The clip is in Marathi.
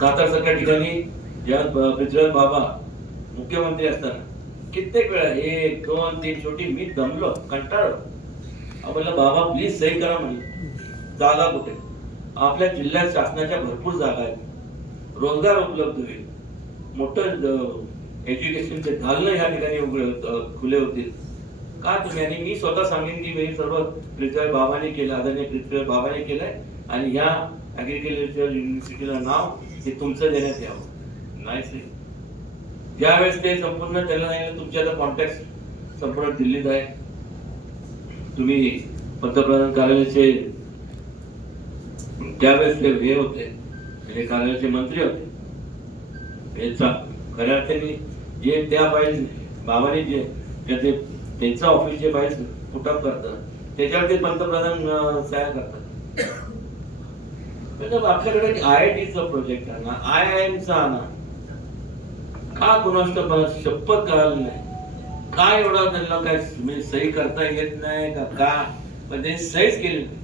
सातारसारख्या ठिकाणी जेव्हा पृथ्वीराज बाबा मुख्यमंत्री असताना कित्येक वेळा 1 2 3 छोटी मी दमलो कंटाळलो. म्हणलं बाबा प्लीज सही करा म्हणलं. जागा कुठे? आपल्या जिल्ह्यात शासनाच्या भरपूर जागा आहेत, रोजगार उपलब्ध होईल, मोठं एज्युकेशनचे दालनं ह्या ठिकाणी खुले होतील का तुम्ही. आणि मी स्वतः सांगेन की हे सर्व पृथ्वीराज बाबांनी केलं, आदरणीय पृथ्वीराज बाबांनी केलंय. आणि ह्या ऍग्रिकल्चर युनिव्हर्सिटीला नाव हे तुमचं देण्यात यावं. नाही ज्यावेळेस ते संपूर्ण त्याला नाही, तुमच्या आता कॉन्टॅक्ट संपूर्ण दिल्लीत आहे. तुम्ही पंतप्रधान कार्यालयाचे त्यावेळेस ते हे होते, म्हणजे कार्यालयाचे मंत्री होते. खऱ्या अर्थाने जे त्या फाईल बाबांनी जे त्यांचं ऑफिस जे फाईल पुटअप करतात त्याच्यावरती पंतप्रधान सह्या करतात. आपल्याकडे IITचा प्रोजेक्ट आहे ना, IIMचा ना, का कुणाष्ट शपथ कळालं नाही. काय एवढा त्यांना काय सही करता येत नाही का? पण त्यांनी सहीच केली नाही.